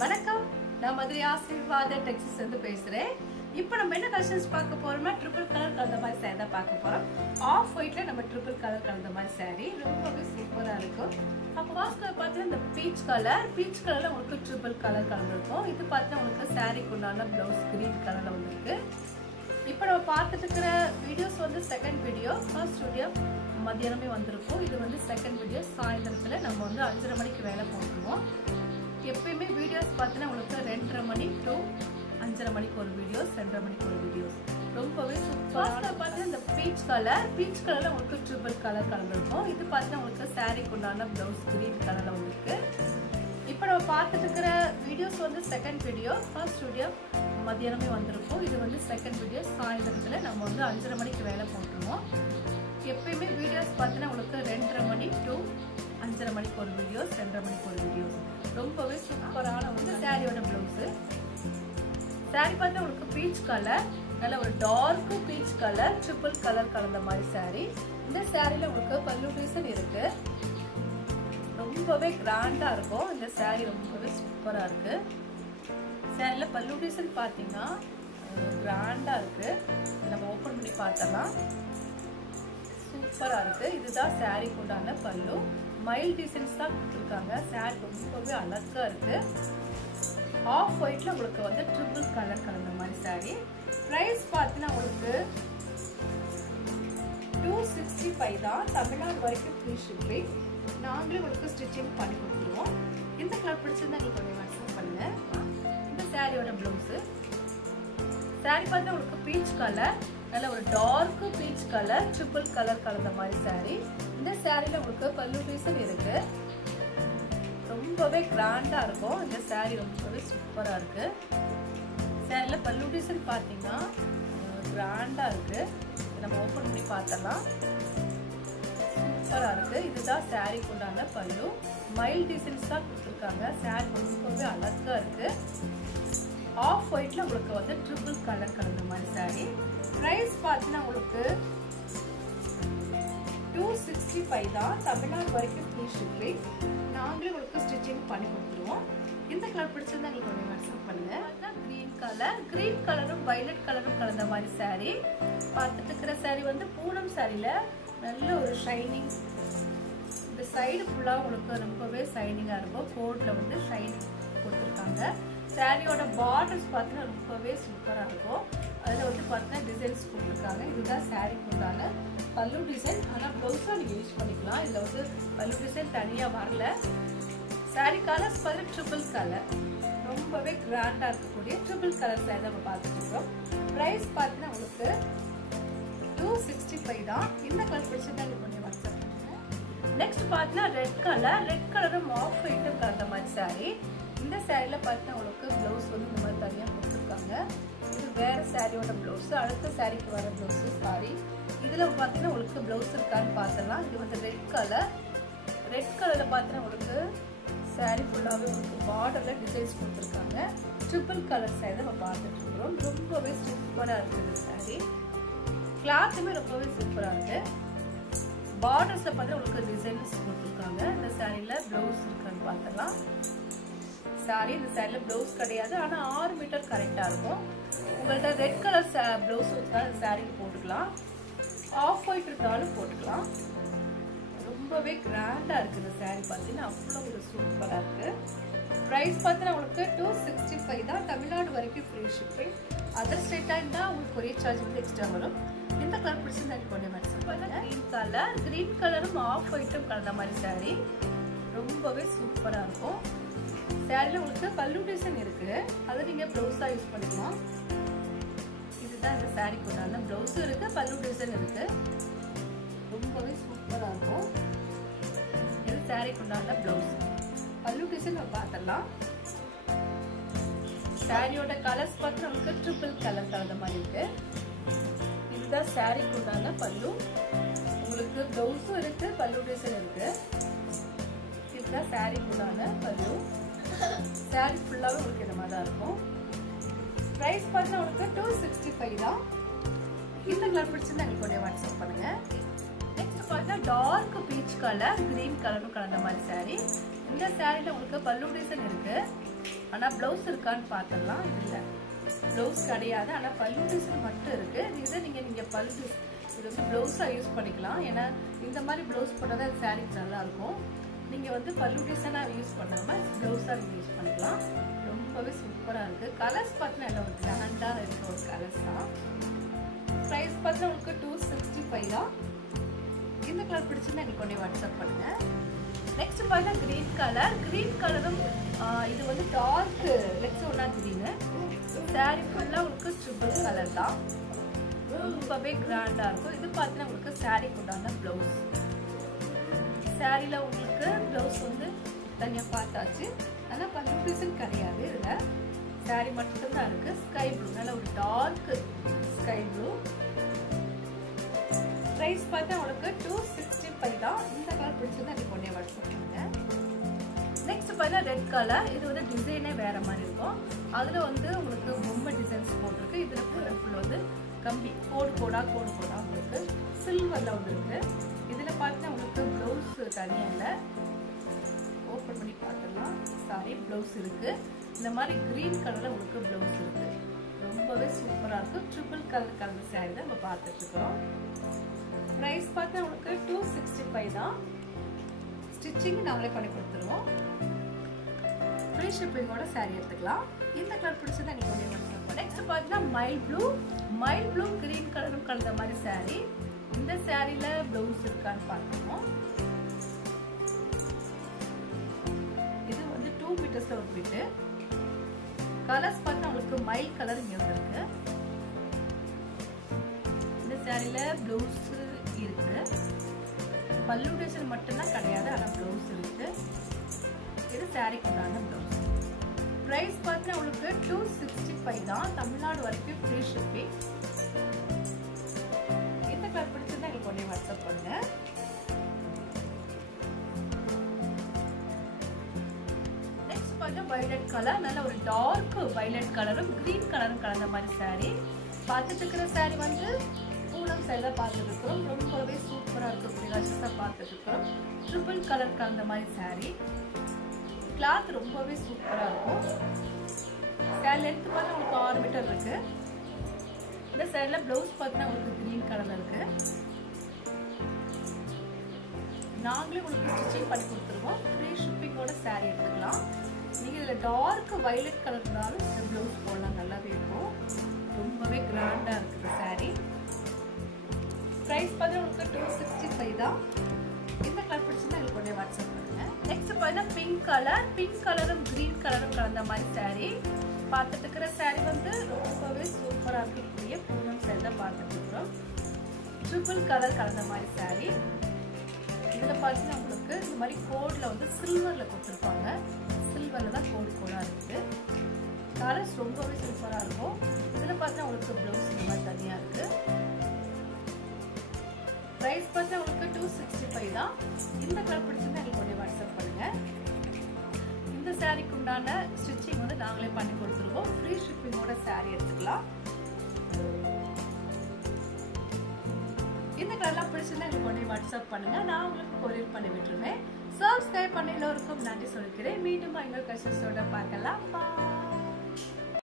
வணக்கம், நான் மதுரை ஆசீர்வாத டெக்ஸஸ் இருந்து பேசுறேன். இப்போ நம்ம என்ன கலெக்ஷன்ஸ் பார்க்க போறோம்னா ட்ரிபிள் கலர் கலந்த மாதிரி saree தான் பார்க்க போறோம். ஆஃப் ஒயிட்ல நம்ம ட்ரிபிள் கலர் கலந்த மாதிரி saree ரொம்பவே சூப்பரா இருக்கும். அப்போ ஃபர்ஸ்ட் பார்த்தீங்கன்னா இந்த பீச் கலர்ல உங்களுக்கு ட்ரிபிள் கலர் கலந்துருக்கும். இது பார்த்தீங்கன்னா உங்களுக்கு சாரீக்கு உண்டான பிளவுஸ் கிரீன் கலர்ல வந்துருக்கு. இப்போ நம்ம பார்த்துட்டு இருக்கிற வீடியோஸ் வந்து செகண்ட் வீடியோ, ஃபர்ஸ்ட் வீடியோ மதியானமே வந்திருக்கும். இது வந்து செகண்ட் வீடியோ சாயந்தரத்தில் நம்ம வந்து 5:30 மணிக்கு வேலை போட்டுருவோம். எப்பயுமே வீடியோஸ் பார்த்தீங்கன்னா உங்களுக்கு 2:30 மணி டு 5:30 மணிக்கு ஒரு வீடியோஸ், 2:30 மணிக்கு ஒரு வீடியோஸ். ரொம்பவே சூப்பராக பார்த்தீங்கன்னா இந்த பீச் கலர்ல உங்களுக்கு ட்ரிபிள் கலர் கலந்துருக்கும். இது பார்த்தீங்கன்னா உங்களுக்கு சாரீக்கு உண்டான பிளவுஸ் கிரீன் கலர்ல வந்துருக்கு. இப்போ நம்ம பார்த்துட்டு இருக்கிற வீடியோஸ் வந்து செகண்ட் வீடியோ, ஃபர்ஸ்ட் வீடியோ மதியானமே வந்திருக்கும். இது வந்து செகண்ட் வீடியோ சாயந்தரத்தில் நம்ம வந்து 5:30 மணிக்கு வேலை போட்டுருவோம். எப்பயுமே வீடியோஸ் பார்த்தீங்கன்னா உங்களுக்கு 2:30 மணி டு 5:30 மணிக்கு ஒரு வீடியோஸ், 2:30 மணிக்கு ஒரு வீடியோஸ். ரொம்பவே சூப்பரான வந்து சாரியோட பிளவுஸ். சாரி பார்த்தா உங்களுக்கு பீச் கலர், நல்ல ஒரு dark peach colour triple colour கலந்த மாதிரி சாரி. இந்த சாரியில உங்களுக்கு பல்லு டிசைன் இருக்கு. ரொம்பவே கிராண்டா இருக்கும் இந்த சாரி, ரொம்பவே சூப்பரா இருக்கு. சாரியில பல்லு டிசைன் பார்த்தீங்கன்னா கிராண்டா இருக்கு. நம்ம ஓபன் பண்ணி பார்த்தலாம், சூப்பரா இருக்கு. இதுதான் சாரிக்கு உண்டான பல்லு. மைல் டிசைன்ஸ் தான் கொடுத்துருக்காங்க. சாரி ரொம்பவே அழகா இருக்கு. ஆஃப் ஒயிட்ல உங்களுக்கு வந்து ட்ரிபிள் கலர் கலந்த மாதிரி சாரி. பிரைஸ் பார்த்தீங்கன்னா உங்களுக்கு 265 தான். தமிழ்நாடு வரைக்கும் ஃப்ரீ ஷிப்பிங். நாங்களே உங்களுக்கு ஸ்டிச்சிங் பண்ணி கொடுத்துருவோம். இந்த கலர் பிடிச்சிருந்தா நீங்க கொஞ்சம் வாட்ஸ்அப் பண்ணுங்க. இந்த சாரியோட பிளவுஸ். சாரி பார்த்தா உங்களுக்கு பீச் கலர், நல்ல ஒரு dark peach colour triple colour கலந்த மாதிரி சாரி. இந்த சாரியில உங்களுக்கு பல்லு டிசைன் இருக்கு. ரொம்பவே கிராண்டா இருக்கும் இந்த சாரி, ரொம்பவே சூப்பரா இருக்கு. சாரியில பல்லு டிசைன் பார்த்தீங்கன்னா கிராண்டா இருக்கு. நம்ம ஓபன் பண்ணி பார்த்தலாம், சூப்பரா இருக்கு. இதுதான் சாரிக்கு உண்டான பல்லு. மைல் டிசைன்ஸ் தான் கொடுத்துருக்காங்க. சாரி ரொம்பவே அழகா இருக்கு. ஆஃப் ஒயிட்ல உங்களுக்கு வந்து ட்ரிபிள் கலர் கலந்த மாதிரி சாரி. பிரைஸ் பார்த்தீங்கன்னா உங்களுக்கு 265 தான். தமிழ்நாடு வரைக்கும் ஃப்ரீ ஷிப்பிங். நாங்களே உங்களுக்கு ஸ்டிச்சிங் பண்ணி கொடுத்துருவோம். இந்த கலர் பிடிச்சிருந்தா எங்களுக்கு கொஞ்சம் வாட்ஸ்அப் பண்ணுங்க. கிரீன் கலரும் வயலட் கலரும் கலந்த மாதிரி சாரி. பார்த்துட்டு இருக்கிற சாரி வந்து பூனம் சாரியில நல்ல ஒரு ஷைனிங். இந்த சைடு ஃபுல்லா உங்களுக்கு ரொம்பவே ஷைனிங்கா இருக்கும். கோட்ல வந்து ஷைனிங் கொடுத்துருக்காங்க. சாரியோட பார்டர்ஸ் பார்த்தீங்கன்னா ரொம்பவே சூப்பரா இருக்கும். அதில் வந்து பார்த்தீங்கன்னா டிசைன்ஸ் கொடுத்துருக்காங்க. இதுதான் சாரிக்கு உண்டான பல்லு டிசைன். ஆனால் ப்ளவுஸாக நீங்கள் யூஸ் பண்ணிக்கலாம். இதில் வந்து பல்லு டிசைன் தனியாக வரல. சாரி கலர்ஸ் பார்த்து ட்ரிபிள் கலர், ரொம்பவே கிராண்டாக இருக்கக்கூடிய ட்ரிபிள் கலர் சாரி நம்ம பார்த்துட்டு இருக்கோம். ப்ரைஸ் பார்த்தீங்கன்னா உங்களுக்கு 265 தான். இந்த கலர் பிடிச்சிருந்தா நீங்கள் கொஞ்சம் வாட்ஸ்அப் பண்ணுங்க. நெக்ஸ்ட் பார்த்தீங்கன்னா ரெட் கலரும் ஆஃப் ஒயிட்டும் கலந்த மாதிரி சாரி. இந்த சாரியில பார்த்தீங்கன்னா உங்களுக்கு பிளவுஸ் வந்து இந்த மாதிரி தனியாக கொடுத்துருக்காங்க. இது வேற சாரியோட பிளவுஸ். அடுத்த சாரிக்கு வர பிளவுஸ் சாரி. இதுல பார்த்தீங்கன்னா உங்களுக்கு பிளவுஸ் இருக்கான்னு பார்த்துடலாம். இது வந்து ரெட் கலர்ல பார்த்தீங்கன்னா உங்களுக்கு சாரி ஃபுல்லாகவே உங்களுக்கு பார்டர்ல டிசைன்ஸ் கொடுத்துருக்காங்க. ட்ரிபிள் கலர் சாரி நம்ம பார்த்துட்டு இருக்கிறோம். ரொம்பவே சூப்பரா இருக்குது சாரி. கிளாத்துமே ரொம்பவே சூப்பரா இருக்கு. பார்டர்ஸ்ல பார்த்தீங்கன்னா உங்களுக்கு டிசைன்ஸ் கொடுத்துருக்காங்க. இந்த சாரியில பிளவுஸ் இருக்கான்னு பார்த்துடலாம். சாரி இந்த சாரியில பிளவுஸ் கிடையாது, ஆனா 6 மீட்டர் கரெக்டா இருக்கும். உங்கள்ட்ட ரெட் கலர் பிளவுஸ் வச்சுதான் இந்த சாரிக்கு போட்டுக்கலாம். ஆஃப் ஒயிட் இருந்தாலும் போட்டுக்கலாம். ரொம்பவே கிராண்டா இருக்கு இந்த சாரி. பார்த்தீங்கன்னா அவ்வளோ ஒரு சூப்பரா இருக்கு. பிரைஸ் பார்த்தீங்கன்னா உங்களுக்கு 265 தான். தமிழ்நாடு வரைக்கும் ஃப்ரீ ஷிப்பிங். அதர் ஸ்டேட்டா இருந்தா உங்களுக்கு கொரியர் சார்ஜ் வந்து எக்ஸ்ட்ரா வரும். இந்த கலர் பிடிச்சிருந்தா கொஞ்சம் வாட்ஸ்அப் பண்ணுங்க. கிரீன் கலரும் ஆஃப் ஒயிட்டும் கலந்த மாதிரி சாரி. ரொம்பவே சூப்பரா இருக்கும். சாரில உங்களுக்கு பல்லு டிசைன் இருக்கு. அதை நீங்க பிளவுஸா யூஸ் பண்ணிக்கலாம். இதுதான் இந்த சாரிக்கு உண்டான பிளவுஸ் இருக்கு, பல்லு டிசைன் இருக்கு. ரொம்பவே சூப்பரா இருக்கும். இது சாரிக்கு உண்டான பிளவுஸ். பல்லு டிசைன் நம்ம பார்த்தலாம். சாரியோட கலர்ஸ் பார்த்து நமக்கு ட்ரிபிள் கலர் கலந்த மாதிரி இருக்கு. இதுதான் சாரிக்கு உண்டான பல்லு. உங்களுக்கு பிளவுஸும் இருக்கு, பல்லு டிசைன் இருக்கு. இதுதான் சாரிக்கு உண்டான பல்லு. சாரி ஃபுல்லாவே உங்களுக்கு இந்த மாதிரி தான் இருக்கும். பிரைஸ் பார்த்தீங்கன்னா உங்களுக்கு 265 தான். இந்த கலர் பிடிச்சிருந்தா எனக்கு கொஞ்சம் வாட்ஸ்அப் பண்ணுங்க. நெக்ஸ்ட் பார்த்தா டார்க் பீச் கலர் கிரீன் கலரும் கலந்த மாதிரி சாரி. இந்த சாரியில உங்களுக்கு பல்லு டிசைன் இருக்கு. ஆனால் ப்ளவுஸ் இருக்கான்னு பார்த்துடலாம். இல்லை, ப்ளவுஸ் கிடையாது. ஆனால் பல்லு டிசைன் மட்டும் இருக்குது. இதை நீங்கள் பல்லு இது வந்து ப்ளவுஸாக யூஸ் பண்ணிக்கலாம். ஏன்னா இந்த மாதிரி ப்ளவுஸ் போட்டால் தான் சாரீக்கு நல்லாயிருக்கும். நீங்கள் வந்து பல்லு டிசைனாக யூஸ் பண்ணாமல் ப்ளவுஸாக நீங்கள் யூஸ் பண்ணிக்கலாம். ரொம்பவே சூப்பராக இருக்குது. கலர்ஸ் பார்த்தீங்கன்னா எல்லாம் ஒரு கிராண்டாக இருக்கிற ஒரு கலர்ஸ் தான். ப்ரைஸ் பார்த்தீங்கன்னா உங்களுக்கு 265 தான். இந்த கலர் பிடிச்சிருந்தா எனக்கு கொண்டே வாட்ஸ்அப் பண்ணுங்கள். நெக்ஸ்ட் பார்த்தீங்கன்னா க்ரீன் கலர். க்ரீன் கலரும் இது வந்து டார்க் லெக்ஸோனா க்ரீனு. சாரீ ஃபுல்லாக உங்களுக்கு ட்ரிபிள் கலர் தான். ரொம்பவே கிராண்டாக இருக்கும். இது பார்த்தீங்கன்னா உங்களுக்கு சாரீக்கு உண்டான ப்ளவுஸ். சாரியில் உங்களுக்கு ப்ளவுஸ் வந்து தனியாக பார்த்தாச்சு. ஆனால் பல்லு டிசைன் கிடையாது. இதில் சாரீ மட்டும்தான் இருக்குது. ஸ்கை ப்ளூ, நல்ல ஒரு டார்க் ஸ்கை ப்ளூ. ப்ரைஸ் பார்த்தா உங்களுக்கு 265 தான். இந்த கலர் பிடிச்சது எனக்கு ஒன்றே வாட்ஸ்அப் பண்ணுங்க. நெக்ஸ்ட் பார்த்தா ரெட் கலர். இது வந்து டிசைனே வேற மாதிரி இருக்கும். அதில் வந்து உங்களுக்கு பொம்மை டிசைன்ஸ் போட்டிருக்கு. இதில் ஃபுல் வந்து கம்பி கோடு கோடா உங்களுக்கு சில்வரில் வந்துருக்கு. இதில் பார்த்தீங்கன்னா உங்களுக்கு ப்ளவுஸ் தனியாக இல்லை. ஓப்பன் பண்ணி பார்த்துடலாம். சாரி, ப்ளவுஸ் இருக்குது. இந்த மாதிரி க்ரீன் கலரில் உங்களுக்கு ப்ளவுஸ் இருக்குது. ரொம்பவே சூப்பராக இருக்கும். ட்ரிபிள் கலர் சாரி தான் நம்ம பார்த்துட்ருக்கோம். ப்ரைஸ் பார்த்தா உங்களுக்கு 265 தான். ஸ்டிச்சிங் நாங்களே பண்ணி கொடுத்துருவோம். ஃப்ரீ ஷிப்பிங்கோட சாரி எடுத்துக்கலாம். இந்த கலர் பிடிச்சது எனக்கு ஒன்றே வாட்ஸ்அப். நெக்ஸ்ட் பார்த்தீங்கன்னா மைல் ப்ளூ கிரீன் கலரும் கலந்த மாதிரி சாரி. இந்த சாரியில ப்ளவுஸ் இருக்கான்னு பார்க்கணும். இது வந்து 2 மீட்டர்ஸ்ல ஒரு பிட்டு. கலர்ஸ் பார்த்தா உங்களுக்கு மைல் கலர் இங்க இருக்கு. இந்த சாரியில ப்ளவுஸ் இருக்கு. பல்லு டிசைன் மட்டும்தான் கிடையாது, ஆனால் ப்ளவுஸ் இருக்கு. இது சாரிக்கு உண்டான ப்ளவுஸ். ப்ரைஸ் பார்த்தா உங்களுக்கு 265 தான். தமிழ்நாடு வரைக்கும் ஃப்ரீ ஷிப்பிங். இந்த கலர் பிடிச்சிருந்தா எங்களுக்கு உடனே வாட்ஸ்அப் பண்ணுங்க. நெக்ஸ்ட் பார்த்தா வயலட் கலர். நல்ல ஒரு டார்க் வயலட் கலரும் கிரீன் கலரும் கலந்த மாதிரி சாரி. பார்த்துட்டு இருக்கிற சாரி வந்து பூனம் சைடில் பார்த்துட்டு இருக்கிறோம். ரொம்பவே சூப்பராக இருக்கக்கூடிய ரஷஸாக பார்த்துட்டு இருக்கிறோம். ட்ரிபிள் கலர் கலந்த மாதிரி சாரி. கிளாத் ரொம்பவே சூப்பராக இருக்கும். சாரி லென்த் பார்த்தா உங்களுக்கு 6 மீட்டர் இருக்கு. இந்த சைடில் ப்ளவுஸ் பார்த்தீங்கன்னா உங்களுக்கு கிரீன் கலர்ல இருக்கு. நாங்களே உங்களுக்கு ஸ்டிச்சிங் பண்ணி கொடுத்துருவோம். ஃப்ரீ ஷிப்பிங்கோட சாரி எடுத்துக்கலாம். நீங்கள் இதில் டார்க் வயலட் கலர்னாலும் இந்த ப்ளவுஸ் போடலாம், நல்லாவே இருக்கும். ரொம்பவே கிராண்டாக இருக்குது சாரி. ப்ரைஸ் பார்த்தா உங்களுக்கு 265 தான். இந்த கலர் பிடிச்சிருந்தா எங்களுக்கு உடனே வாட்ஸ்அப் பண்ணுங்க. நெக்ஸ்ட் பார்த்தீங்கன்னா பிங்க் கலரும் கிரீன் கலரும் கலந்த மாதிரி சாரி. பார்த்துட்டு இருக்கிற சாரி வந்து ரொம்பவே சூப்பராக இருக்கக்கூடிய பூனம் சைடு தான் பார்த்துட்டு இருக்கிறோம். ட்ரிபிள் கலர் கலந்த மாதிரி சாரி. இதில் பார்த்தீங்கன்னா உங்களுக்கு இந்த மாதிரி கோடில் வந்து சில்வரில் கொடுத்துருப்பாங்க. சில்வரில் தான் கோடாக இருக்குது. கலர்ஸ் ரொம்பவே சூப்பராக இருக்கும். இதில் பார்த்தீங்கன்னா உங்களுக்கு ப்ளவுஸ் இந்த மாதிரி தனியாக இருக்குது. ப்ரைஸ் பார்த்தா உங்களுக்கு 265 தான். இந்த கலர் பிடிச்சிருந்தா எனக்கு உடனே வாட்ஸ்அப் பண்ணுங்க. இந்த சாரிக்கு உண்டான ஸ்டிச்சிங் வந்து நாங்களே பண்ணி கொடுத்துருவோம். ஃப்ரீ ஷிப்பிங்கோட சாரி எடுத்துக்கலாம். இந்த கலர்லாம் பிடிச்சிருந்தா எனக்கு உடனே வாட்ஸ்அப் பண்ணுங்க. நான் உங்களுக்கு கொரியர் பண்ணி விட்டுருவேன். சப்ஸ்கிரைப் பண்ண எல்லோருக்கும் நன்றி சொல்லிக்கிறேன். மீண்டும் எங்கள் கஷ்டத்தோட பார்க்கலாம். பாய்.